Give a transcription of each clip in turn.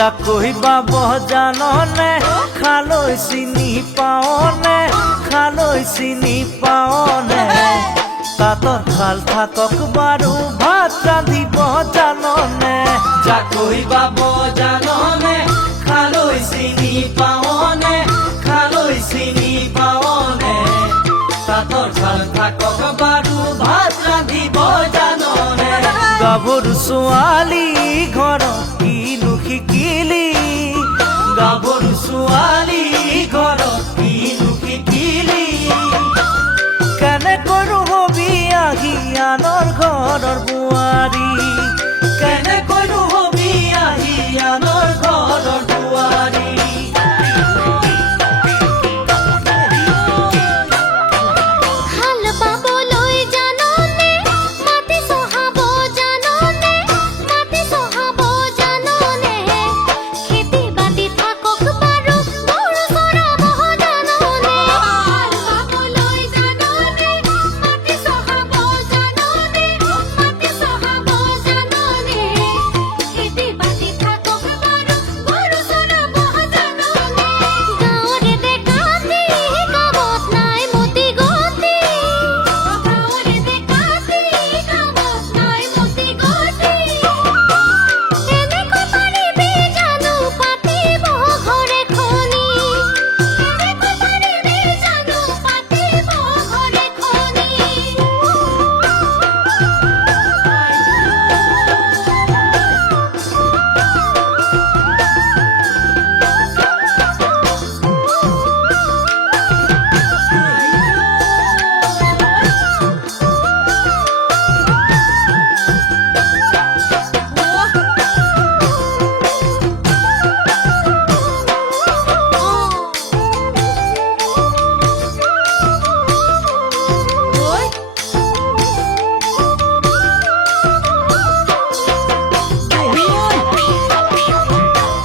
যাক কহিবাব জাননে খালৈ চিনি পাওনে খালৈ চিনি পাওনে তাঁতৰ শাল থাকক বাৰু ভাত ৰান্ধিব জাননে যাক কহিবাব জাননে খালৈ চিনি পাওনে খালৈ চিনি পাওনে তাঁতৰ শাল থাকক বাৰু ভাত ৰান্ধিব জাননে গাভৰু ছোৱালী ঘৰত কিনো শিকিলি গাভৰু ছোৱালী ঘৰত কিনো শিকিলি কেনেকৈ হবি আহি আনৰ ঘৰৰ বোৱাৰী কেনেকৈ হবি আহি আনৰ ঘৰৰ বোৱাৰী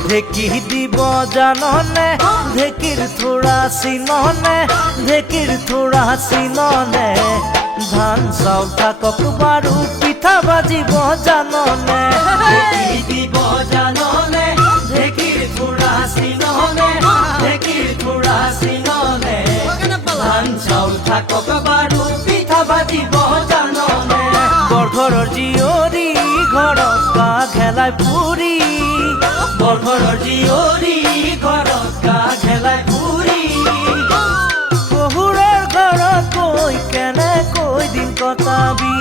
ঢেঁকী দিব জাননে ঢেঁকীৰ থোৰা চিননে ঢেঁকীৰ থোৰা চিননে ধান চাউল থাকক বাৰু পিঠা ভাজিব জাননে ঢেঁকী দিব জাননে ঢেঁকীৰ থোৰা চিননে ঢেঁকীৰ থোৰা চিননে ধান চাউল থাকক বাৰু পিঠা ভাজিব জাননে বৰঘৰৰ জীয়ৰী ঘৰত গা ঘেলাই ফুৰি বৰঘৰৰ জীয়ৰী ঘৰত গা ঘেলাই ফুৰি শহুৰৰ ঘৰত গৈ কেনেকৈ দিন কটাবি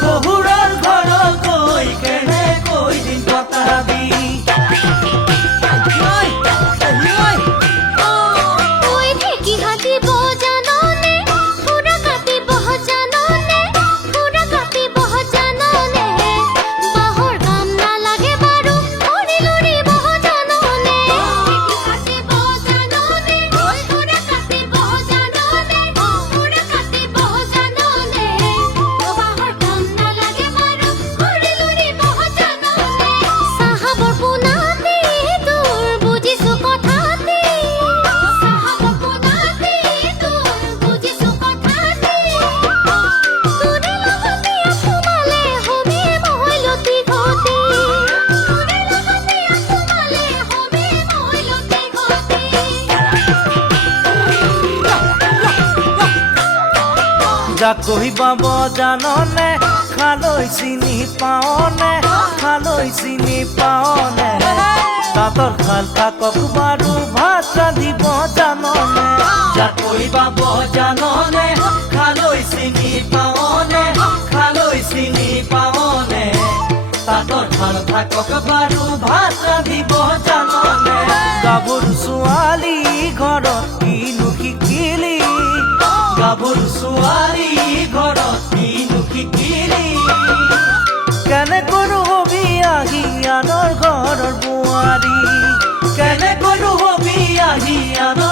শহুৰৰ ঘৰত গৈ কেনেকৈ দিন কটাবি যাক কহিবাব জাননে খালৈ চিনি পাওনে খালৈ চিনি পাওনে তাঁতৰ শাল থাকক বাৰু ভাত ৰান্ধিব জাননে যাক কহিবাব জাননে খালৈ চিনি পাওনে খালৈ চিনি পাওনে তাঁতৰ শাল থাকক বাৰু ভাত ৰান্ধিব জাননে গাভৰু ছোৱালী ঘৰত কিনো শিকিলি গাভৰু ছোৱালী ঘৰত কিনো শিকিলি কেনেকৈ হবি আহি আনৰ ঘৰৰ বোৱাৰী কেনেকৈ হবি আহি আনৰ